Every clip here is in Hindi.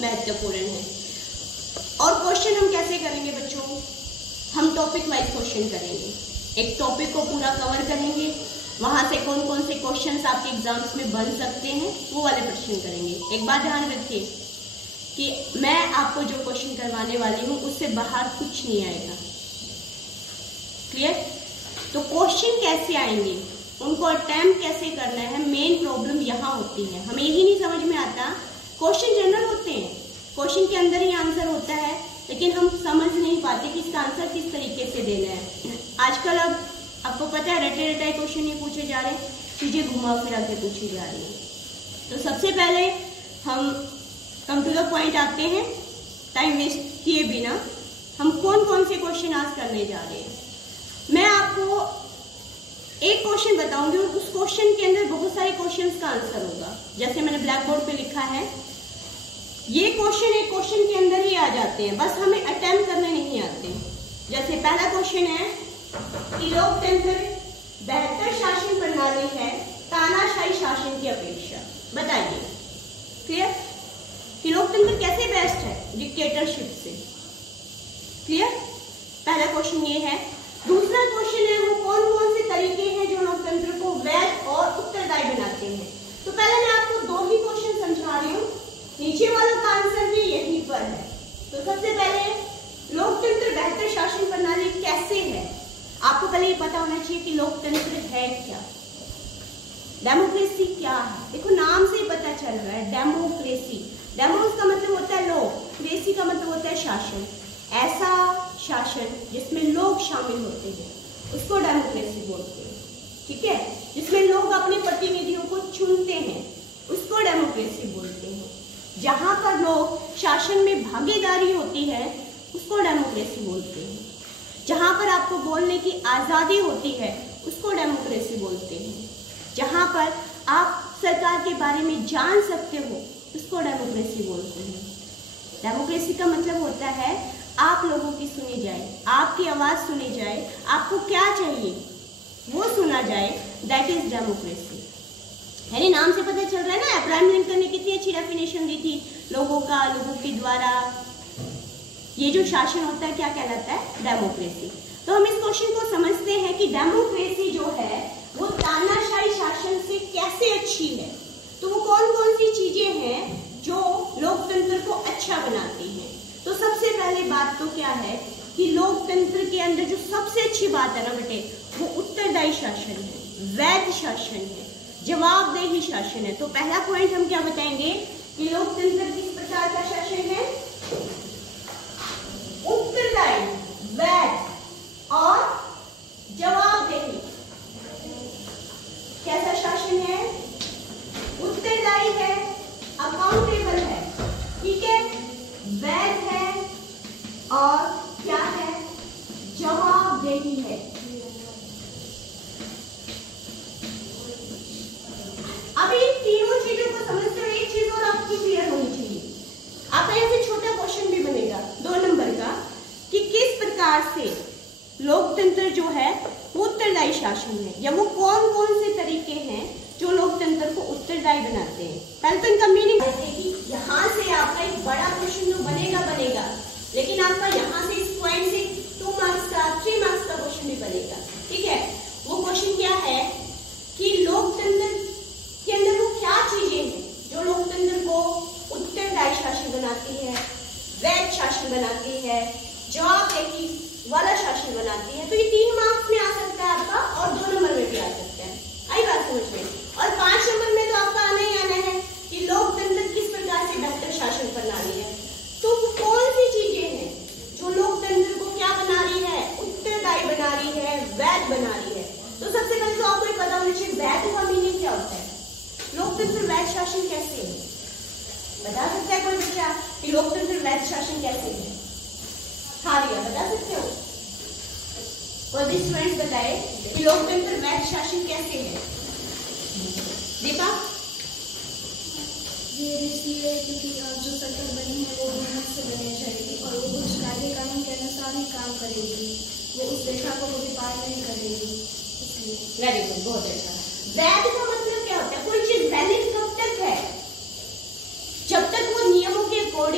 महत्वपूर्ण है। और क्वेश्चन हम कैसे करेंगे बच्चों, हम टॉपिक वाइज क्वेश्चन करेंगे, एक टॉपिक को पूरा कवर करेंगे, वहां से कौन कौन से क्वेश्चंस आपके एग्जाम्स में बन सकते हैं वो वाले क्वेश्चन करेंगे। एक बात ध्यान रखिए कि मैं आपको जो क्वेश्चन करवाने वाली हूँ उससे बाहर कुछ नहीं आएगा। क्लियर? तो क्वेश्चन कैसे आएंगे, उनको अटेम्प्ट कैसे करना है, मेन प्रॉब्लम यहाँ होती है। हमें यही नहीं समझ में आता, क्वेश्चन जनरल होते हैं, क्वेश्चन के अंदर ही आंसर होता है, लेकिन हम समझ नहीं पाते कि इसका आंसर किस तरीके से देना है। आजकल अब आपको पता है रटे रटाए क्वेश्चन ये पूछे जा रहे हैं, चीजें घुमा फिरा के पूछी जा रही है। तो सबसे पहले हम कम टू द पॉइंट आते हैं, टाइम वेस्ट किए बिना हम कौन कौन से क्वेश्चन आज करने जा रहे हैं। मैं आपको एक क्वेश्चन बताऊंगी और उस क्वेश्चन के अंदर बहुत सारे क्वेश्चंस का आंसर होगा। जैसे मैंने ब्लैक बोर्ड पे लिखा है, ये क्वेश्चन एक क्वेश्चन के अंदर ही आ जाते हैं, बस हमें अटेम्प्ट करने नहीं आते। जैसे पहला क्वेश्चन है कि लोकतंत्र बेहतर शासन प्रणाली है तानाशाही शासन की अपेक्षा, बताइए। क्लियर? कि लोकतंत्र कैसे बेस्ट है डिक्टेटरशिप से। क्लियर? पहला क्वेश्चन ये है। दूसरा क्वेश्चन है वो कौन कौन से तरीके हैं जो लोकतंत्र को वैध और उत्तरदायी बनाते हैं। तो पहले मैं आपको दो ही क्वेश्चन समझा रही हूँ, नीचे वाला का आंसर भी यहीं पर है। तो सबसे पहले लोकतंत्र बेहतर शासन प्रणाली कैसे है, आपको पहले ये पता होना चाहिए कि लोकतंत्र है क्या, डेमोक्रेसी क्या है। देखो नाम से ही पता चल रहा है डेमोक्रेसी, डेमो का मतलब होता है लोग, क्रेसी का मतलब होता है शासन। ऐसा शासन जिसमें लोग शामिल होते हैं उसको डेमोक्रेसी बोलते हैं। ठीक है? जिसमें लोग अपने प्रतिनिधियों को चुनते हैं उसको डेमोक्रेसी बोलते हैं। जहां पर लोग शासन में भागीदारी होती है उसको डेमोक्रेसी बोलते हैं। जहां पर आपको बोलने की आजादी होती है उसको डेमोक्रेसी बोलते हैं। जहां पर आप सरकार के बारे में जान सकते हो उसको डेमोक्रेसी बोलते हैं। डेमोक्रेसी का मतलब होता है आप लोगों की सुनी जाए, आपकी आवाज सुनी जाए, आपको क्या चाहिए वो सुना जाए, दैट इज डेमोक्रेसी। यानी नाम से पता चल रहा है ना, अब्राहम लिंकन ने कितनी अच्छी डेफिनेशन दी थी लोगों का, लोगों के द्वारा ये जो शासन होता है क्या कहलाता है, डेमोक्रेसी। तो हम इस क्वेश्चन को समझते हैं कि डेमोक्रेसी जो है वो तानाशाही शासन से कैसे अच्छी है। तो वो कौन कौन सी चीजें हैं जो लोकतंत्र को अच्छा बनाती हैं। तो सबसे पहले बात तो क्या है कि लोकतंत्र के अंदर जो सबसे अच्छी बात है ना बेटे, वो उत्तरदायी शासन है, वैध शासन है, जवाबदेही शासन है। तो पहला पॉइंट हम क्या बताएंगे कि लोकतंत्र किस प्रकार का शासन है, उत्तरदायी, वैध और जवाबदेही। कैसा शासन है, उत्तरदायी है, अकाउंटेबल है, ठीक है, वैध है और क्या है, जवाबदेही है। अब इन तीनों चीजों को समझते हुए एक चीज और आपकी क्लियर होनी चाहिए। आपका यहाँ से छोटा क्वेश्चन भी बनेगा 2 नंबर का कि किस प्रकार से लोकतंत्र जो है वो उत्तरदायी शासन है, या वो कौन कौन से तरीके हैं जो लोकतंत्र को उत्तरदायी बनाते हैं। पहले तो इनका मीनिंग कि यहाँ से आपका एक बड़ा क्वेश्चन तो बनेगा, लेकिन आपका यहाँ से इस पॉइंट से 2 मार्क्स का 3 मार्क्स का क्वेश्चन भी बनेगा। ठीक है? वो क्वेश्चन क्या है कि लोकतंत्र के अंदर वो क्या चीजें हैं जो लोकतंत्र को उत्तरदायी शासन बनाती है, वैध शासन बनाती है, जवाबदेही वाला शासन बनाती है। तो ये 3 मार्क्स में आ सकता है आपका और 2 नंबर में भी आ सकता है। आई बात समझ में? और 5 नंबर में तो आपका आना ही आना है कि लोकतंत्र किस प्रकार से बेहतर शासन प्रणाली है। तो कौन सी चीजें हैं जो लोकतंत्र को क्या बना रही है, उत्तरदायी बना रही है, वैध बना रही है। तो सबसे पहले तो आपको ये पता होना चाहिए वैध का मीनिंग क्या होता है, लोकतंत्र वैध शासन कैसे है। बता सकता है कोई बच्चा कि लोकतंत्र वैध शासन कैसे है? हारिया बता सकते हो? और स्टूडेंट्स बताए कि लोकतंत्र वैध शासन कैसे है। दीपा? ये इसलिए क्योंकि जो सरकार बनी है वो बहुमत से बननी चाहिए और वो कुछ कायदे कानून के अनुसार ही काम करेगी, वो उस रेखा को कभी पार नहीं करेगी। वेरी गुड, बहुत अच्छा। वैध का मतलब क्या होता है? कोई चीज वैलिड कब तक है? जब तक वो नियमों के अकॉर्डिंग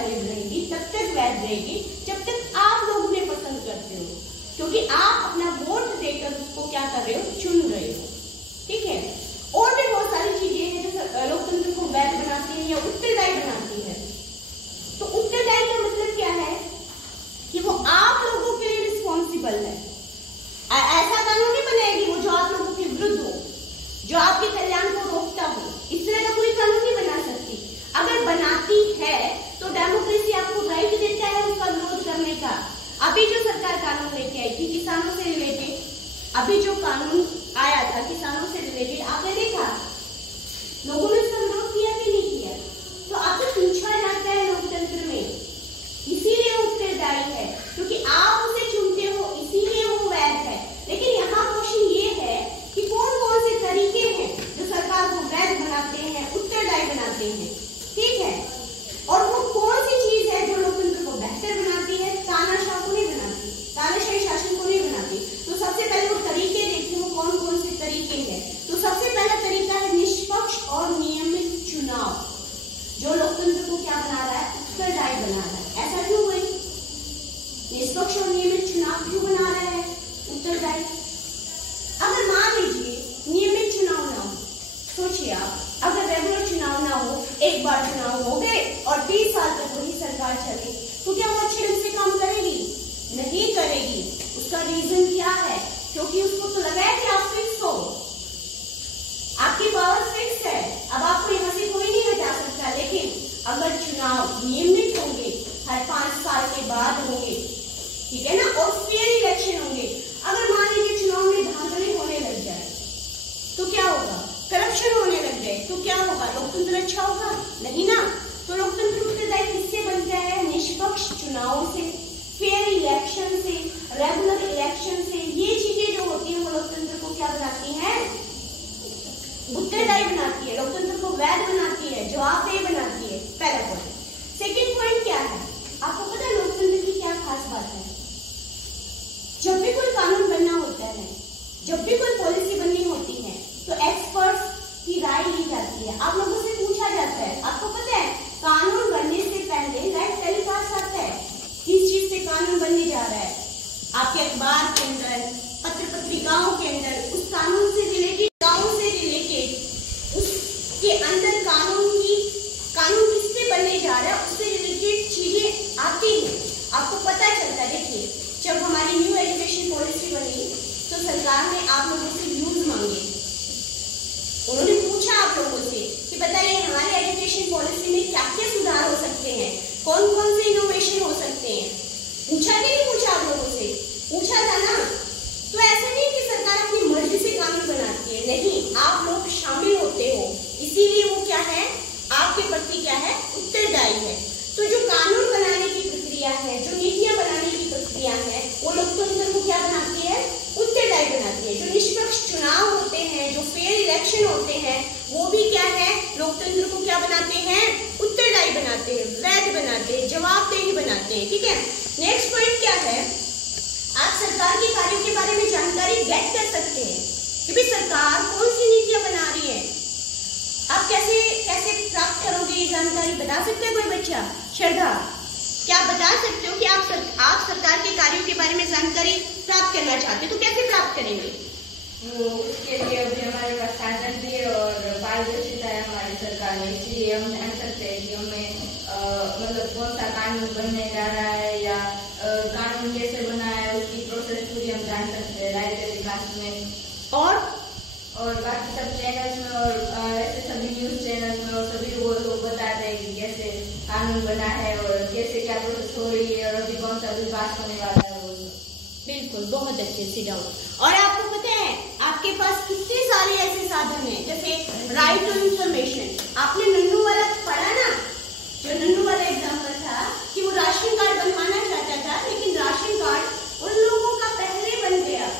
वैलिड रहेगी, तब तक वैध रहेगी जब तक आप लोग उन्हें पसंद करते हो, क्योंकि आप अपना वोट देकर उसको क्या कर रहे हो, चुन रहे हो। ठीक है, और भी बहुत सारी चीजें हैं जो लोकतंत्र को वैध बनाती है या उत्तरदायी बनाती है। तो उत्तरदायी का मतलब क्या है कि वो आप लोगों के लिए रिस्पॉन्सिबल है। ऐसा कानून नहीं बनाएगी वो जो आप लोगों के विरुद्ध हो, जो आपके कल्याण को रोकता हो। इस तरह का कोई कानून नहीं बना सकती। अगर बनाती है तो डेमोक्रेसी आपको राइट देता है उसका विरोध करने का। अभी जो सरकार कानून लेके आई थी किसानों से रिलेटेड, अभी जो कानून आया था किसानों से रिलेटेड, आपने देखा लोगों ने उसका विरोध किया कि नहीं किया? तो आपसे पूछा जाता है लोकतंत्र में, इसीलिए वो उत्तरदायी है, क्योंकि आप उसे चुनते हो, इसीलिए वो वैध है। लेकिन यहाँ क्वेश्चन ये है कि कौन कौन से तरीके हैं जो सरकार को वैध बनाते हैं, उत्तरदायी बनाते हैं। ठीक है, और वो कौन सी चीज है जो लोकतंत्र को बेहतर बनाती है, तानाशाह को नहीं बनाती, तानाशाही शासन को नहीं बनाती। तो सबसे पहले वो तरीके देखिए, वो कौन कौन से तरीके हैं। तो सबसे पहला तरीका है निष्पक्ष और नियमित चुनाव, जो लोकतंत्र को क्या बना रहा है, उत्तरदायी बना रहा है। ऐसा क्यों हुई? निष्पक्ष और नियमित चुनाव क्यों बना रहा है उत्तरदायी? अगर मान लीजिए नियमित चुनाव ना हो, सोचिए आप, अगर रेगुलर चुनाव ना हो, एक बार चुनाव हो गए और 20 साल तक वही सरकार चले, तो क्या वो अच्छे ढंग से काम करेगी? नहीं करेगी। उसका रीजन क्या है? क्योंकि उसको तो लगा है कि आप फिक्स हो, आपकी पावर फिक्स है, अब आपको यहाँ से कोई नहीं हटा सकता। लेकिन अगर चुनाव नियमित होंगे, हर 5 साल के बाद होंगे, ठीक है ना, और फेयर इलेक्शन होंगे, अगर मान लीजिए चुनाव में धांधली होने लग जाए तो क्या होगा? करप्शन होने लग जाए तो क्या होगा? लोकतंत्र अच्छा होगा? नहीं ना। तो लोकतंत्र उत्तरदायी किससे बनता है? निष्पक्ष चुनाव से, फेयर इलेक्शन से, रेगुलर इलेक्शन से। ये चीजें जो होती है वो लोकतंत्र को क्या बनाती है? उत्तरदायी बनाती है, लोकतंत्र को वैध बनाती है, जवाबदेह बनाती है। पहला पॉइंट। सेकेंड पॉइंट क्या है? आपको पता है लोकतंत्र की क्या खास बात है? जब भी कोई कानून बनना होता है, जब भी कोई पॉलिसी बननी होती है, तो एक्सपर्ट्स की राय ली जाती है, आप लोगों से पूछा जाता है। आपको पता है कानून बनने से पहले लाइव टेलीकास्ट आता है, किस चीज से कानून बनने जा रहा है, आपके अखबार के अंदर, पत्र पत्रिकाओं के अंदर, उस कानून से रिलेटेड, गाँव से रिलेटेड, उसके अंदर कानून किससे बनने जा रहा है, उससे रिलेटेड चीजें आती हैं, आपको पता चलता है। देखिए, जब हमारी न्यू एजुकेशन पॉलिसी बनी तो सरकार ने आप लोगों से व्यूज मांगे। उन्होंने पूछा आप लोगों से कि बताइए हमारे एजुकेशन पॉलिसी में क्या क्या सुधार हो सकते हैं, कौन कौन से इनोवेशन हो सकते हैं। पूछा कि नहीं पूछा? आप लोगों से पूछा था ना। तो ऐसा नहीं कि सरकार अपनी मर्जी से कानून बनाती है, नहीं, आप लोग शामिल होते हो, इसीलिए वो क्या है, आपके प्रति क्या है, उत्तरदायी है। तो जो कानून बनाने की प्रक्रिया है, जो नीतियां बनाने की प्रक्रिया है, वो लोकतंत्र को क्या बनाती है, उत्तरदायी बनाती है। जो निष्पक्ष चुनाव होते हैं, जो फेयर इलेक्शन होते हैं, वो भी क्या है, लोकतंत्र को क्या बनाते हैं, उत्तरदायी बनाते हैं, वैध बनाते हैं, जवाबदेही बनाते हैं। ठीक है, नेक्स्ट पॉइंट क्या है? आप सरकार के कार्यों के बारे में जानकारी गेट कर सकते हैं कि भाई सरकार कौन सी नीतियां बना रही है। आप कैसे प्राप्त करोगे ये जानकारी? बता सकते हैं कोई बच्चा? श्रद्धा, क्या आप बता सकते हो कि आप सरकार के कार्यों के बारे में जानकारी प्राप्त करना चाहते हो तो कैसे प्राप्त करेंगे? वो उसके लिए अभी हमारे पास साधन भी है और पारदर्शिता है हमारी सरकार में, इसलिए हम जान सकते हैं कि हमें मतलब कौन सा कानून बनने जा रहा है या कानून कैसे बना है, उसकी प्रोसेस पूरी हम जान सकते हैं लाइव टेलीकास्ट में। और बाकी सब चैनल्स में और ऐसे सभी न्यूज चैनल्स में और सभी वो लोग बताते हैं कि कैसे कानून बना है और कैसे क्या प्रोसेस हो रही है और अभी कौन सा बिल पास होने वाला है। वो बिल्कुल, बहुत अच्छे से जाओ। और आपको पता है आपके पास कितने सारे ऐसे साधन हैं, जैसे राइट टू इंफॉर्मेशन। आपने नन्नू वाला पढ़ा ना, जो नन्नू वाला एग्जाम्पल था कि वो राशन कार्ड बनवाना चाहता था, लेकिन राशन कार्ड उन लोगों का पहले बन गया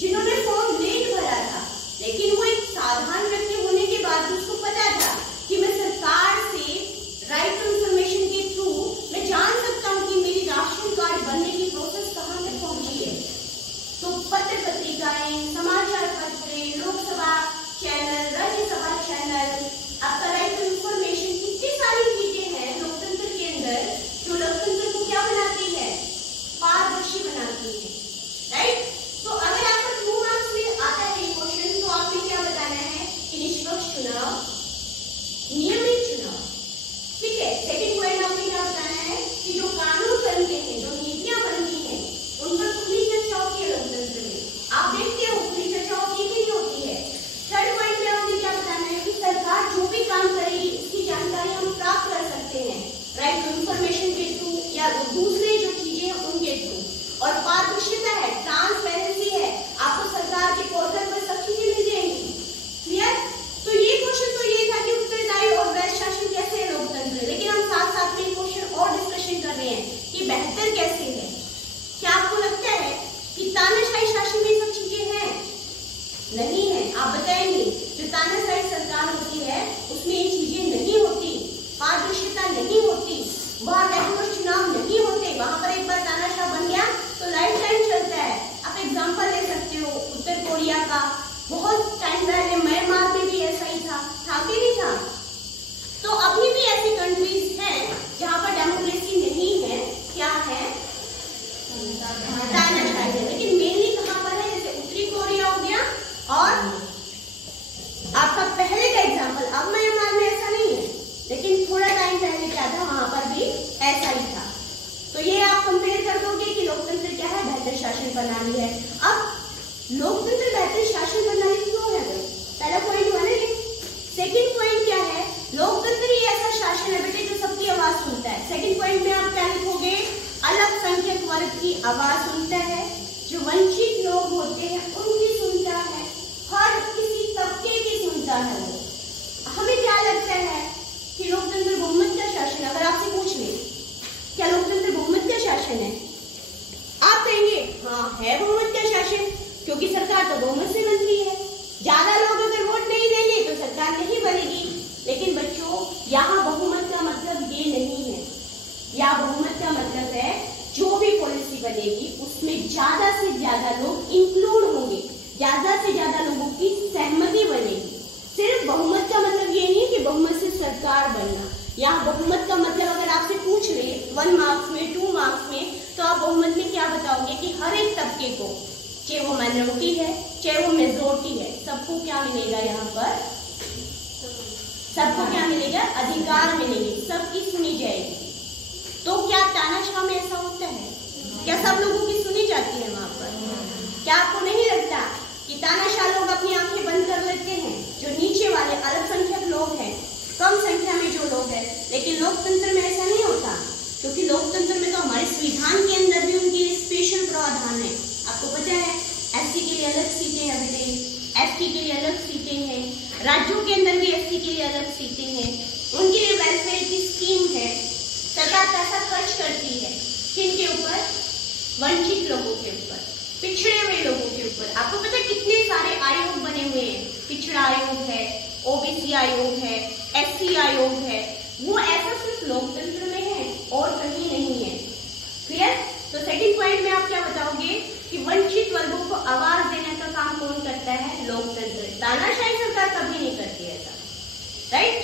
जिन्होंने फॉर्म लेट भरा था। लेकिन वो एक साधारण व्यक्ति होने के बाद उसको पता था कि मैं सरकार से राइट टू इंफॉर्मेशन के थ्रू मैं जान सकता हूँ कि मेरी राशन कार्ड बनने की प्रोसेस कहाँ तक पहुंची है। तो पत्र पत्रिकाएं, समाचार पत्र, लोकसभा चैनल, राज्यसभा चैनल, आपका राइट टू इंफॉर्मेशन आवाज सुनता है, जो वंचित लोग होते हैं उनकी सुनता है, हर किसी तबके की सुनता है वो। हमें क्या लगता है कि लोकतंत्र बहुमत का शासन, अगर आपसे पूछ ले क्या लोकतंत्र बहुमत का शासन है, आप कहेंगे हाँ है बहुमत का शासन, क्योंकि सरकार तो बहुमत से बनती है। ज्यादा लोग अगर वोट नहीं देंगे तो सरकार नहीं बनेगी। लेकिन बच्चों, यहाँ बहुमत का मतलब ये नहीं है। यहाँ बहुमत का मतलब है जो भी पॉलिसी बनेगी उसमें ज्यादा से ज्यादा लोग इंक्लूड होंगे, ज्यादा से ज्यादा लोगों की सहमति बनेगी। सिर्फ बहुमत का मतलब ये नहीं कि बहुमत से सरकार बनना। यहाँ बहुमत का मतलब अगर आपसे पूछ ले 1 मार्क्स में, 2 मार्क्स में, तो आप बहुमत में क्या बताओगे कि हर एक तबके को, चाहे वो माइनॉरिटी है चाहे वो मेजॉरिटी है, सबको क्या मिलेगा, यहाँ पर सबको क्या मिलेगा, अधिकार मिलेंगे, सबकी सुनी जाएगी। तो क्या तानाशाह में ऐसा होता है? क्या सब लोगों की सुनी जाती है वहां पर? क्या आपको नहीं लगता कि तानाशाह लोग अपनी आंखें बंद कर लेते हैं, जो नीचे वाले अल्पसंख्यक लोग हैं, कम संख्या में जो लोग हैं? लेकिन लोकतंत्र में ऐसा नहीं होता, क्योंकि लोकतंत्र में तो हमारे संविधान के अंदर भी उनके लिए स्पेशल प्रावधान है। आपको पता है एससी के लिए अलग सीटें हैं बेटे, एसटी के लिए अलग सीटें हैं, राज्यों के अंदर भी एससी के लिए अलग सीटें हैं, उनके लिए वेलफेयर की स्कीम है। सरकार पैसा खर्च करती है किनके ऊपर? वंचित लोगों के ऊपर, पिछड़े हुए लोगों के ऊपर। आपको पता है कितने सारे आयोग बने हुए हैं? पिछड़ा आयोग है, ओबीसी आयोग है, एससी आयोग है। वो ऐसा सिर्फ लोकतंत्र में है और कहीं नहीं है। क्लियर? तो सेकंड पॉइंट में आप क्या बताओगे कि वंचित वर्गों को आवाज देने का काम कौन करता है? लोकतंत्र। तानाशाही सरकार कभी नहीं करती ऐसा, राइट?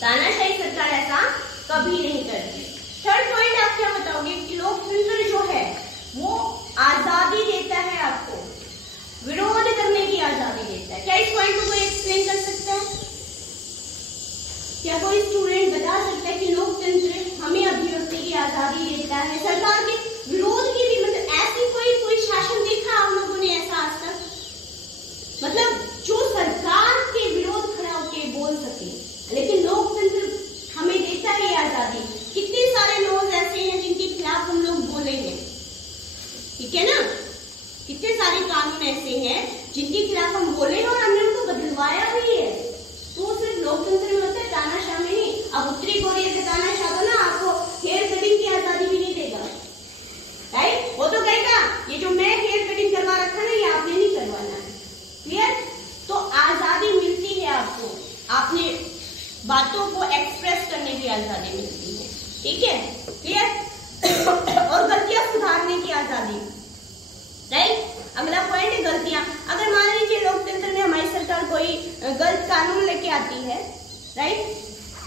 तानाशाही सरकार ऐसा कभी नहीं करती। थर्ड पॉइंट आप क्या बताओगे कि लोकतंत्र जो है वो आजादी देता है, आपको विरोध करने की आजादी देता है। क्या इस पॉइंट को कोई एक्सप्लेन कर सकता है? क्या कोई स्टूडेंट बता सकता है कि लोकतंत्र हमें अभिव्यक्ति की आजादी देता है, सरकार के विरोध की भी? मतलब ऐसी कोई शासन देखा आप लोगों ने ऐसा आज तक? मतलब जो सरकार के विरोध खड़ा होकर बोल सके, लेकिन लोकतंत्र हमें देता है ये आजादी। कितने सारे लोग ऐसे हैं जिनके खिलाफ हम लोग बोले हैं, ठीक है ना? कितने सारे कानून ऐसे हैं जिनके खिलाफ हम बोले हैं और हमने उनको बदलवाया भी है। तो सिर्फ लोकतंत्र में होता है, तानाशाह में नहीं। अब उत्तरी कोरिया के तानाशाह तो ना आपको हेयर कटिंग की आजादी भी नहीं देगा, राइट? वो तो कहेगा ये जो मैं हेयर कटिंग करवा रखा ना, ये आपने नहीं करवाना है। क्लियर? तो आजादी मिलती है आपको, आपने बातों को एक्सप्रेस करने की आजादी मिलती है, ठीक है? क्लियर? और गलतियां सुधारने की आजादी, राइट? अगला पॉइंट है गलतियां। अगर मान लीजिए लोकतंत्र में हमारी सरकार कोई गलत कानून लेके आती है, राइट?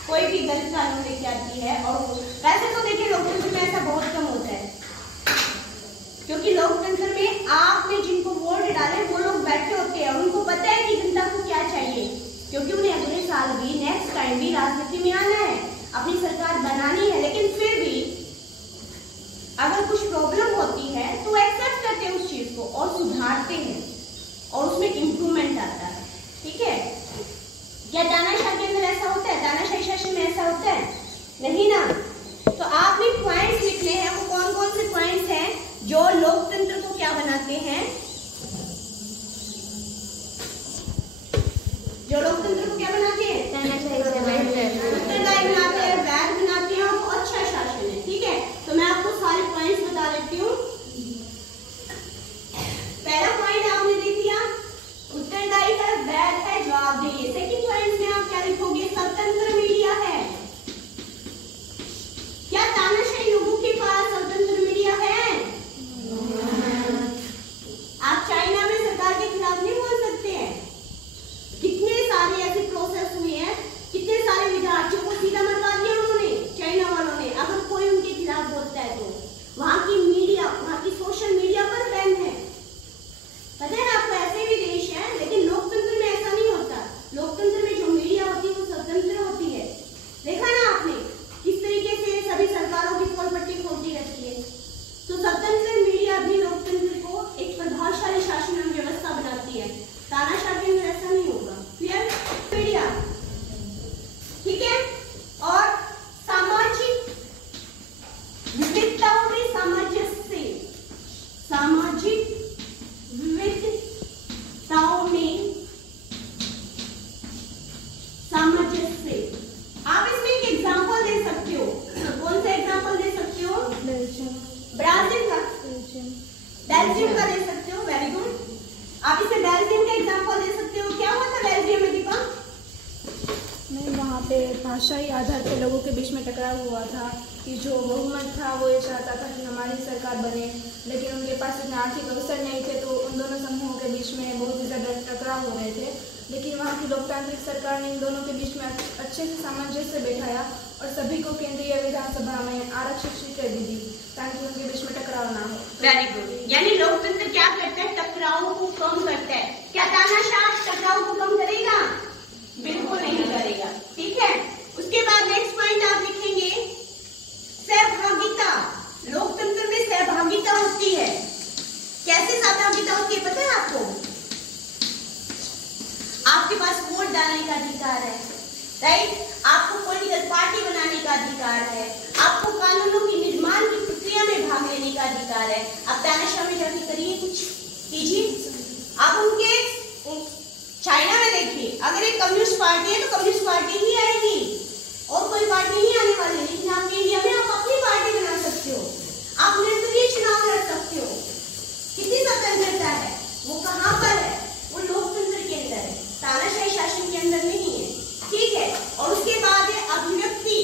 कोई भी गलत कानून लेके आती है, और वैसे तो देखिए लोकतंत्र में ऐसा बहुत कम होता है, क्योंकि लोकतंत्र में आपने जिनको वोट डाले वो लोग बैठे होते हैं और उनको पता है कि जनता को क्या चाहिए, क्योंकि उन्हें अगले साल भी, नेक्स्ट टाइम भी राजनीति में आना है, अपनी सरकार बनानी है। लेकिन फिर भी अगर कुछ प्रॉब्लम होती है तो एक्सेप्ट करते हैं उस चीज को और सुधारते हैं और उसमें इंप्रूवमेंट आता है, ठीक है? क्या तानाशाह के अंदर ऐसा होता है? तानाशाही शासन में ऐसा होता है? नहीं ना। तो आपने पॉइंट्स लिखने हैं, वो कौन कौन से पॉइंट्स हैं जो लोकतंत्र को क्या बनाते हैं, जो लोकतंत्र को क्या बनाते हैं? उत्तरदायी बनाते हैं, वैध बनाते हैं और अच्छा शासन है, ठीक है? तो मैं आपको सारे पॉइंट्स बता देती हूँ। पहला पॉइंट आपने देख लिया, उत्तरदायी है, वैध है, जवाबदेही है। सेकंड पॉइंट में आप क्या लिखोगे? स्वतंत्र मीडिया है, भाषाई आधार पर लोगों के बीच में टकराव हुआ था कि जो बहुमत था वो ये चाहता था कि हमारी सरकार बने, लेकिन उनके पास इतने आर्थिक अवसर नहीं थे, तो उन दोनों समूहों के बीच में बहुत ही ज़्यादा टकराव हो रहे थे। लेकिन वहाँ की लोकतांत्रिक सरकार ने इन दोनों के बीच में अच्छे से सामंजस्य बैठाया और सभी को केंद्रीय विधानसभा में आरक्षित सीटें भी दी ताकि उनके बीच में टकराव ना हो। Very good. यानी लोकतंत्र क्या करता है? टकराव को कम करता है। क्या तानाशाह टकराव को कम करेगा? बिल्कुल नहीं करेगा। ठीक है, उसके बाद नेक्स्ट पॉइंट आप लिखेंगे सहभागिता। लोकतंत्र में सहभागिता होती है। कैसे सहभागिता होती है पता है आपको? आपके पास वोट डालने का अधिकार है, राइट? आपको पॉलिटिकल पार्टी बनाने का अधिकार है, आपको कानूनों के निर्माण की प्रक्रिया में भाग लेने का अधिकार है। आप तानाशाह में जाके करिए, कुछ कीजिए। आप उनके चाइना में देखिए, अगर एक कम्युनिस्ट पार्टी है तो कम्युनिस्ट पार्टी ही आएगी और कोई पार्टी नहीं आने वाली। लेकिन आप इंडिया में आप अपनी पार्टी बना सकते हो, आप निर्दलीय चुनाव लड़ सकते हो। कितनी स्वतंत्रता है? वो कहाँ पर है? वो लोकतंत्र के अंदर है, तानाशाही शासन के अंदर नहीं है। ठीक है, और उसके बाद है अभिव्यक्ति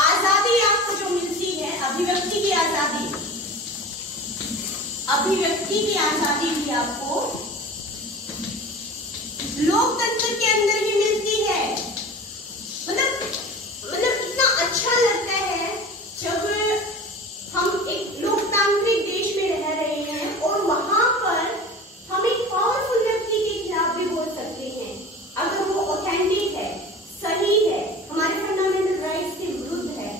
आजादी। आपको जो मिलती है अभिव्यक्ति की आजादी, अभिव्यक्ति की आजादी भी आपको लोकतंत्र के अंदर ही मिलती है। मतलब इतना अच्छा लगता है जब हम एक लोकतांत्रिक देश में रह रहे हैं और वहां पर हम एक पावरफुल व्यक्ति के खिलाफ भी बोल सकते हैं अगर वो ऑथेंटिक है, सही है, हमारे फंडामेंटल राइट्स के विरुद्ध है,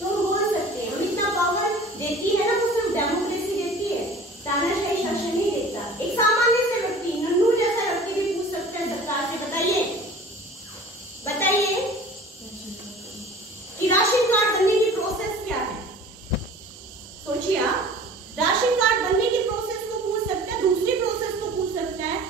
तो हम बोल सकते हैं। हम इतना पावर देती है ना, वो सिर्फ डेमोक्रेसी देती है, तानाशाही शासन नहीं देता। एक सामान्य से व्यक्ति, नन्नू जैसा व्यक्ति भी पूछ सकता है सरकार से, बताइए कि राशन कार्ड बनने की प्रोसेस क्या है? सोचिए आप, राशन कार्ड बनने की प्रोसेस को पूछ सकता है, दूसरी प्रोसेस को पूछ सकता है।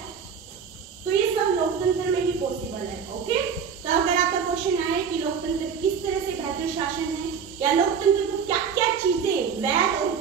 तो ये सब लोकतंत्र में ही पॉसिबल है। ओके, तो अगर आपका क्वेश्चन आए कि लोकतंत्र किस तरह से बेहतर शासन है या लोकतंत्र को क्या क्या चीजें वैध और